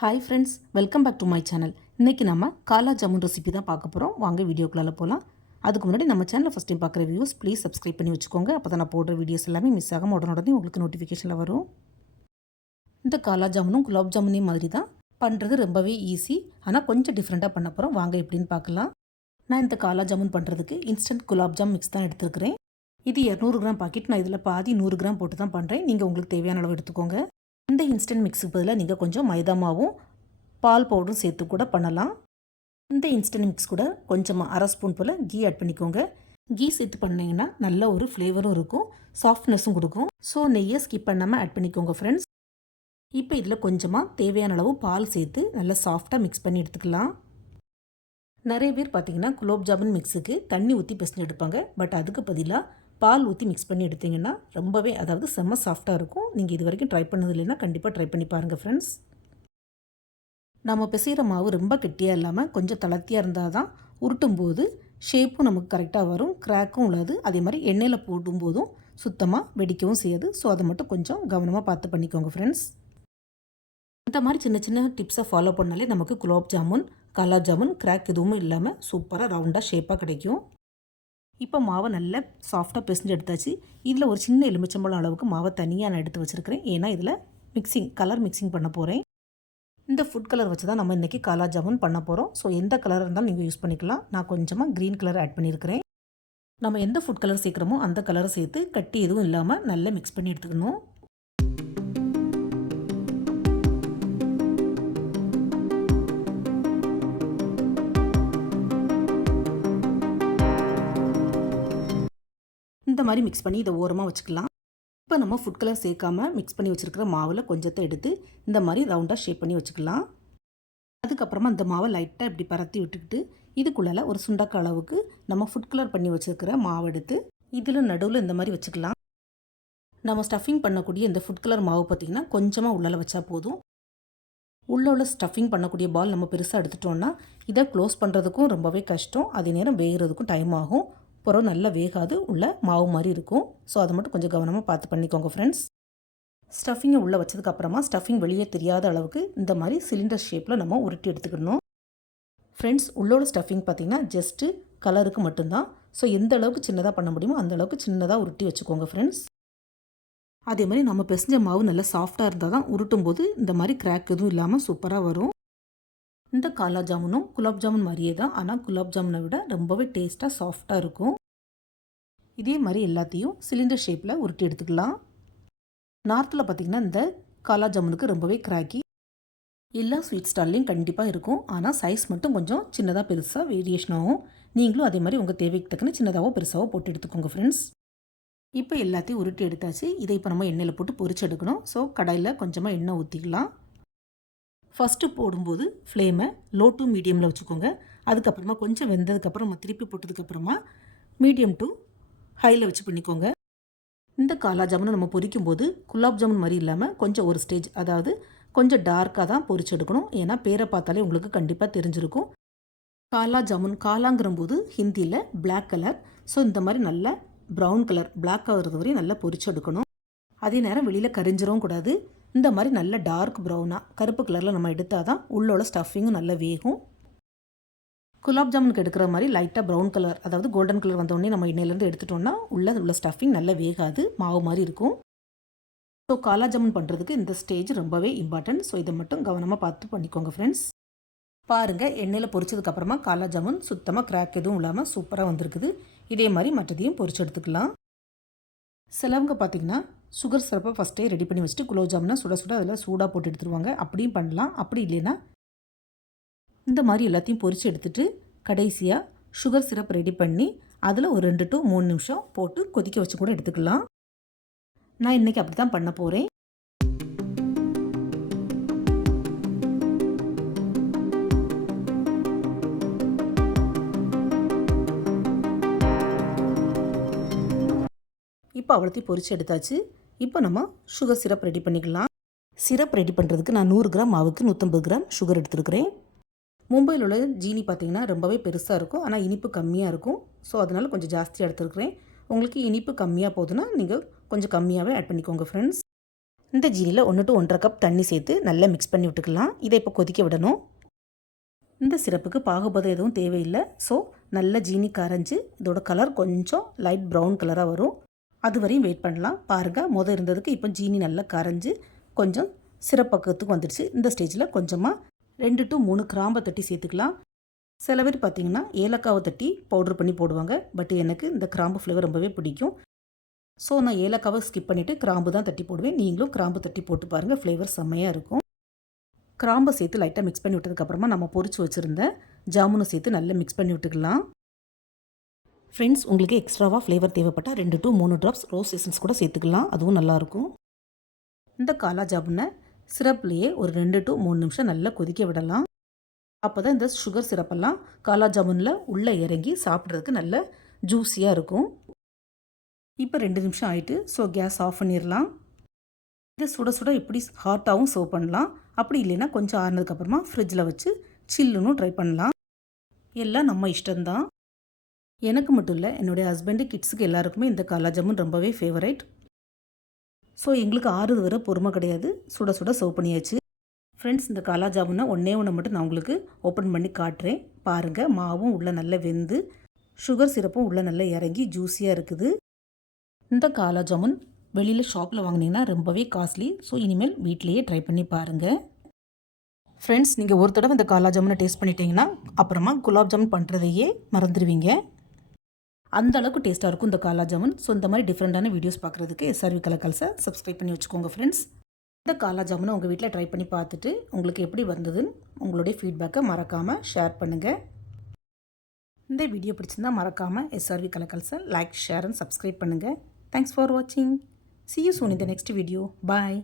Hi friends, welcome back to my channel. இன்றைக்கி நம்ம காலா jamun recipe தான் பார்க்க போகிறோம். வாங்க வீடியோக்குள்ளே போகலாம். அதுக்கு முன்னாடி நம்ம சேனலை ஃபஸ்ட் டைம் பார்க்குற வியூஸ் ப்ளீஸ் சப்ஸ்கிரைப் பண்ணி வச்சுக்கோங்க. அப்போ தான் நான் போடுற வீடியோஸ் எல்லாமே மிஸ் ஆகாமல் உடனே உங்களுக்கு நோட்டிஃபிகேஷனில் வரும். இந்த காலா ஜாமுனும் குலாப் ஜாமுனையும் மாதிரி தான் பண்ணுறது ரொம்பவே ஈஸி. ஆனால் கொஞ்சம் டிஃப்ரெண்ட்டாக பண்ண போகிறோம். வாங்க எப்படின்னு பார்க்கலாம். நான் இந்த காலா ஜாமுன் பண்ணுறதுக்கு இன்ஸ்டன்ட் குலாப் ஜாம் மிக்ஸ் தான் எடுத்துருக்கிறேன். இது 200 கிராம் பாக்கெட். நான் இதில் பாதி 100 கிராம் போட்டு தான் பண்ணுறேன். நீங்கள் உங்களுக்கு தேவையான அளவு எடுத்துக்கோங்க. இந்த இன்ஸ்டன்ட் மிக்ஸுக்கு பதிலாக நீங்கள் கொஞ்சம் மைதா மாவும் பால் பவுடரும் சேர்த்து கூட பண்ணலாம். இந்த இன்ஸ்டன்ட் மிக்ஸ் கூட கொஞ்சமாக அரை ஸ்பூன் போல் கீ ஆட் பண்ணிக்கோங்க. கீ சேர்த்து பண்ணிங்கன்னா நல்ல ஒரு ஃப்ளேவரும் இருக்கும், சாஃப்ட்னஸும் கொடுக்கும். ஸோ நெய்யை ஸ்கிப் பண்ணாமல் ஆட் பண்ணிக்கோங்க ஃப்ரெண்ட்ஸ். இப்போ இதில் கொஞ்சமாக தேவையான அளவு பால் சேர்த்து நல்லா சாஃப்டாக மிக்ஸ் பண்ணி எடுத்துக்கலாம். நிறைய பேர் பார்த்திங்கன்னா குலோப் ஜாமுன் மிக்ஸுக்கு தண்ணி ஊற்றி பிசைஞ்சு எடுப்பாங்க. பட் அதுக்கு பதிலாக பால் ஊற்றி மிக்ஸ் பண்ணி எடுத்திங்கன்னா ரொம்பவே செம்ம சாஃப்டாக இருக்கும். நீங்கள் இது வரைக்கும் ட்ரை பண்ணது இல்லைன்னா கண்டிப்பாக ட்ரை பண்ணி பாருங்கள் ஃப்ரெண்ட்ஸ். நம்ம பிசைகிற மாவு ரொம்ப கெட்டியாக இல்லாமல் கொஞ்சம் தளர்த்தியாக இருந்தால் தான் உருட்டும் போது ஷேப்பும் நமக்கு கரெக்டாக வரும், கிராக்கும் உள்ளது. அதே மாதிரி எண்ணெயில் போடும்போதும் சுத்தமாக வெடிக்கவும் செய்யாது. ஸோ அதை மட்டும் கொஞ்சம் கவனமாக பார்த்து பண்ணிக்கோங்க ஃப்ரெண்ட்ஸ். இந்த மாதிரி சின்ன சின்ன டிப்ஸை ஃபாலோ பண்ணாலே நமக்கு குலோப் ஜாமுன், காலா ஜாமுன் கிராக் எதுவும் இல்லாமல் சூப்பராக ரவுண்டாக ஷேப்பாக கிடைக்கும். இப்போ மாவை நல்லா சாஃப்டாக பிசைஞ்சு எடுத்தாச்சு. இதில் ஒரு சின்ன எலுமிச்சம்பழம் அளவுக்கு மாவை தனியாக நான் எடுத்து வச்சுருக்கிறேன். ஏன்னா இதில் கலர் மிக்சிங் பண்ண போகிறேன். இந்த ஃபுட் கலர் வச்சு தான் நம்ம இன்றைக்கி காலா ஜாமுன் பண்ண போகிறோம். ஸோ எந்த கலர் இருந்தாலும் நீங்கள் யூஸ் பண்ணிக்கலாம். நான் கொஞ்சமாக க்ரீன் கலர் ஆட் பண்ணியிருக்கிறேன். நம்ம எந்த ஃபுட் கலர் சேர்க்குறோமோ அந்த கலரை சேர்த்து கட்டி எதுவும் இல்லாமல் நல்லா மிக்ஸ் பண்ணி எடுத்துக்கணும். இந்த மாதிரி மிக்ஸ் பண்ணி இதை ஓரமாக வச்சுக்கலாம். இப்போ நம்ம ஃபுட் கலர் சேர்க்காமல் மிக்ஸ் பண்ணி வச்சுருக்கிற மாவில் கொஞ்சத்தை எடுத்து இந்த மாதிரி ரவுண்டாக ஷேப் பண்ணி வச்சுக்கலாம். அதுக்கப்புறமா இந்த மாவை லைட்டாக இப்படி பரத்தி விட்டுக்கிட்டு இதுக்குள்ளால ஒரு சுண்டக்காய் அளவுக்கு நம்ம ஃபுட் கலர் பண்ணி வச்சுருக்கிற மாவு எடுத்து இதில் நடுவில் இந்த மாதிரி வச்சுக்கலாம். நம்ம ஸ்டஃபிங் பண்ணக்கூடிய இந்த ஃபுட் கலர் மாவு பார்த்திங்கன்னா கொஞ்சமாக உள்ளால வச்சா போதும். உள்ள ஸ்டஃபிங் பண்ணக்கூடிய பால் நம்ம பெருசாக எடுத்துட்டோன்னா இதை க்ளோஸ் பண்ணுறதுக்கும் ரொம்பவே கஷ்டம். அதே நேரம் வேகிறதுக்கும் டைம் ஆகும். அப்புறம் நல்லா வேகாது, உள்ள மாவு மாதிரி இருக்கும். ஸோ அதை மட்டும் கொஞ்சம் கவனமாக பார்த்து பண்ணிக்கோங்க ஃப்ரெண்ட்ஸ். ஸ்டஃபிங்கை உள்ளே வச்சதுக்கப்புறமா ஸ்டஃபிங் வெளியே தெரியாத அளவுக்கு இந்த மாதிரி சிலிண்டர் ஷேப்பில் நம்ம உருட்டி எடுத்துக்கணும். ஃப்ரெண்ட்ஸ், உள்ளோட ஸ்டஃபிங் பார்த்திங்கன்னா ஜஸ்ட்டு கலருக்கு மட்டும்தான். ஸோ எந்த அளவுக்கு சின்னதாக பண்ண முடியுமோ அந்த அளவுக்கு சின்னதாக உருட்டி வச்சுக்கோங்க ஃப்ரெண்ட்ஸ். அதே மாதிரி நம்ம பிசைஞ்ச மாவு நல்லா சாஃப்டாக இருந்தால் தான் உருட்டும் போது இந்த மாதிரி கிராக் எதுவும் இல்லாமல் சூப்பராக வரும். இந்த காலா ஜாமுனும் குலாப் ஜாமுன் மாதிரியே தான், ஆனால் குலாப் ஜாமுனை விட ரொம்பவே டேஸ்ட்டாக சாஃப்டாக இருக்கும். இதே மாதிரி எல்லாத்தையும் சிலிண்டர் ஷேப்பில் உருட்டி எடுத்துக்கலாம். நார்த்தில் பார்த்திங்கன்னா இந்த காலா ஜாமுனுக்கு ரொம்பவே கிராக்கி எல்லா ஸ்வீட் ஸ்டால்லையும் கண்டிப்பாக இருக்கும். ஆனால் சைஸ் மட்டும் கொஞ்சம் சின்னதாக பெருசாக வேரியேஷன் ஆகும். நீங்களும் அதே மாதிரி உங்கள் தேவைக்கு தக்கன சின்னதாகவோ பெருசாகவோ போட்டு எடுத்துக்கோங்க ஃப்ரெண்ட்ஸ். இப்போ எல்லாத்தையும் உருட்டி எடுத்தாச்சு. இதை இப்போ நம்ம எண்ணெயில் போட்டு பொரிச்சு எடுக்கணும். ஸோ கடாயில் கொஞ்சமாக எண்ணெய் ஊற்றிக்கலாம். ஃபஸ்ட்டு போடும்போது ஃப்ளேமை லோ டு மீடியமில் வச்சுக்கோங்க. அதுக்கப்புறமா கொஞ்சம் வெந்ததுக்கப்புறம் நம்ம திருப்பி போட்டதுக்கப்புறமா மீடியம் டு ஹையில் வச்சு பண்ணிக்கோங்க. இந்த காலா ஜாமுனை நம்ம பொரிக்கும் போது குலாப் ஜாமுன் மாதிரி இல்லாமல் கொஞ்சம் ஒரு ஸ்டேஜ், அதாவது கொஞ்சம் டார்க்காக தான் பொரிச்சு எடுக்கணும். ஏன்னா பேரை பார்த்தாலே உங்களுக்கு கண்டிப்பாக தெரிஞ்சிருக்கும். காலா ஜாமுன், காலாங்கிற போது ஹிந்தியில் பிளாக் கலர். ஸோ இந்த மாதிரி நல்ல ப்ரௌன் கலர் பிளாக் ஆகிறது வரையும் நல்லா பொரிச்சு எடுக்கணும். அதே நேரம் வெளியில் கரிஞ்சிடவும் கூடாது. இந்த மாதிரி நல்ல டார்க் ப்ரௌனாக கருப்பு கலரில் நம்ம எடுத்தால் தான் உள்ளோட ஸ்டஃபிங்கும் நல்லா வேகும். குலாப் ஜாமுனுக்கு எடுக்கிற மாதிரி லைட்டாக ப்ரௌன் கலர், அதாவது கோல்டன் கலர் வந்தோடனே நம்ம எண்ணெயிலேருந்து எடுத்துட்டோம்னா உள்ள ஸ்டஃபிங் நல்லா வேகாது, மாவு மாதிரி இருக்கும். ஸோ காலா ஜாமுன் பண்ணுறதுக்கு இந்த ஸ்டேஜ் ரொம்பவே இம்பார்ட்டன்ட். ஸோ இதை மட்டும் கவனமாக பார்த்து பண்ணிக்கோங்க ஃப்ரெண்ட்ஸ். பாருங்கள், எண்ணெயில் பொரிச்சதுக்கப்புறமா காலா ஜாமுன் சுத்தமாக கிராக் எதுவும் இல்லாமல் சூப்பராக வந்திருக்குது. இதே மாதிரி மற்றதையும் பொரிச்சு எடுத்துக்கலாம். சிலவங்க பார்த்திங்கன்னா சுகர் சிரப்பை ஃபஸ்ட்டே ரெடி பண்ணி வச்சுட்டு குலோப் ஜாமுனை சுட சுட அதில் சூடாக போட்டு எடுத்துருவாங்க. அப்படியும் பண்ணலாம். அப்படி இல்லைன்னா இந்த மாதிரி எல்லாத்தையும் பொரித்து எடுத்துகிட்டு கடைசியாக சுகர் சிரப் ரெடி பண்ணி அதில் ஒரு 2 to 3 நிமிஷம் போட்டு கொதிக்க வச்சு கூட எடுத்துக்கலாம். நான் இன்றைக்கி அப்படி தான் பண்ண போகிறேன். இப்போ அவ்வளோத்தையும் பொரித்து எடுத்தாச்சு. இப்போ நம்ம சுகர் சிரப் ரெடி பண்ணிக்கலாம். சிரப் ரெடி பண்ணுறதுக்கு நான் 100 கிராம் மாவுக்கு 150 கிராம் சுகர் எடுத்துருக்கிறேன். மும்பையில் உள்ள ஜீனி பார்த்திங்கன்னா ரொம்பவே பெருசாக இருக்கும், ஆனால் இனிப்பு கம்மியாக இருக்கும். ஸோ அதனால் கொஞ்சம் ஜாஸ்தியாக எடுத்துருக்கிறேன். உங்களுக்கு இனிப்பு கம்மியாக போகுதுன்னா நீங்கள் கொஞ்சம் கம்மியாகவே ஆட் பண்ணிக்கோங்க ஃப்ரெண்ட்ஸ். இந்த ஜீனியில் 1 to 1.5 கப் தண்ணி சேர்த்து நல்லா மிக்ஸ் பண்ணி விட்டுக்கலாம். இதை இப்போ கொதிக்க விடணும். இந்த சிரப்புக்கு பாகுபதம் எதுவும் தேவையில்லை. ஸோ நல்லா ஜீனி கரைஞ்சி இதோட கலர் கொஞ்சம் லைட் ப்ரௌன் கலராக வரும். அது வரையும் வெயிட் பண்ணலாம். பாருங்கள், இருந்ததுக்கு இப்போ ஜீனி நல்லா கரைஞ்சி கொஞ்சம் சிரப்பக்கத்துக்கு வந்துடுச்சு. இந்த ஸ்டேஜில் கொஞ்சமாக 2 to 3 கிராம்பை தட்டி சேர்த்துக்கலாம். சில பேர் பார்த்திங்கன்னா ஏலக்காவை தட்டி பவுட்ரு பண்ணி போடுவாங்க. பட் எனக்கு இந்த கிராம்பு ஃப்ளேவர் ரொம்பவே பிடிக்கும். ஸோ நான் ஏலக்காவை ஸ்கிப் பண்ணிவிட்டு கிராம்பு தான் தட்டி போடுவேன். நீங்களும் கிராம்பு தட்டி போட்டு பாருங்கள், ஃப்ளேவர் செம்மையாக இருக்கும். கிராம்பை சேர்த்து லைட்டாக மிக்ஸ் பண்ணி விட்டதுக்கப்புறமா நம்ம பொரிச்சு வச்சுருந்த ஜாமுனை சேர்த்து நல்லா மிக்ஸ் பண்ணி விட்டுக்கலாம். ஃப்ரெண்ட்ஸ், உங்களுக்கு எக்ஸ்ட்ராவாக ஃப்ளேவர் தேவைப்பட்டால் 2 to 3 ட்ராப்ஸ் ரோஸ் எசன்ஸ் கூட சேர்த்துக்கலாம். அதுவும் நல்லாயிருக்கும். இந்த காலா ஜாமுனை சிரப்லேயே ஒரு 2 to 3 நிமிஷம் நல்லா கொதிக்க விடலாம். அப்போ தான் இந்த சுகர் சிரப்பெல்லாம் காலா ஜாமுனில் உள்ளே இறங்கி சாப்பிட்றதுக்கு நல்ல ஜூஸியாக இருக்கும். இப்போ 2 நிமிஷம் ஆகிட்டு, ஸோ கேஸ் ஆஃப் பண்ணிடலாம். இதை சுட சுட இப்படி ஹாட்டாகவும் சர்வ் பண்ணலாம். அப்படி இல்லைன்னா கொஞ்சம் ஆறுனதுக்கப்புறமா ஃப்ரிட்ஜில் வச்சு சில்லுன்னு ட்ரை பண்ணலாம். எல்லாம் நம்ம இஷ்டம்தான். எனக்கு மட்டும் இல்லை, என்னுடைய ஹஸ்பண்டு கிட்ஸுக்கு எல்லாருக்குமே இந்த காலா ஜாமுன் ரொம்பவே ஃபேவரைட். ஸோ எங்களுக்கு ஆறுது வர பொறுமை கிடையாது. சுட சுட சர்வ் பண்ணியாச்சு. ஃப்ரெண்ட்ஸ், இந்த காலா ஜாமுனை ஒன்று மட்டும் நான் உங்களுக்கு ஓப்பன் பண்ணி காட்டுறேன். பாருங்கள், மாவும் உள்ளே நல்லா வெந்து சுகர் சிரப்பும் உள்ளே நல்லா இறங்கி ஜூஸியாக இருக்குது. இந்த காலா ஜாமுன் வெளியில் ஷாப்பில் வாங்கினீங்கன்னா ரொம்பவே காஸ்ட்லி. ஸோ இனிமேல் வீட்டிலையே ட்ரை பண்ணி பாருங்கள். ஃப்ரெண்ட்ஸ், நீங்கள் ஒரு தடவை இந்த காலா ஜாமுனை டேஸ்ட் பண்ணிட்டீங்கன்னா அப்புறமா குலாப் ஜாமுன் பண்ணுறதையே மறந்துடுவீங்க. அந்த அளவுக்கு டேஸ்ட்டாக இருக்கும் இந்த காலா ஜாமுன். ஸோ இந்த மாதிரி டிஃப்ரெண்ட்டான வீடியோஸ் பார்க்குறதுக்கு SRV கலக்கல்ஸை சப்ஸ்கிரைப் பண்ணி வச்சுக்கோங்க ஃப்ரெண்ட்ஸ். இந்த காலா ஜாமுனை உங்கள் வீட்டில் ட்ரை பண்ணி பார்த்துட்டு உங்களுக்கு எப்படி வந்ததுன்னு உங்களுடைய ஃபீட்பேக்கை மறக்காமல் ஷேர் பண்ணுங்கள். இந்த வீடியோ பிடிச்சிருந்தால் மறக்காமல் SRV கலக்கல்ஸை லைக், ஷேர் அண்ட் சப்ஸ்கிரைப் பண்ணுங்கள். Thanks for watching. See you soon in the next video. Bye.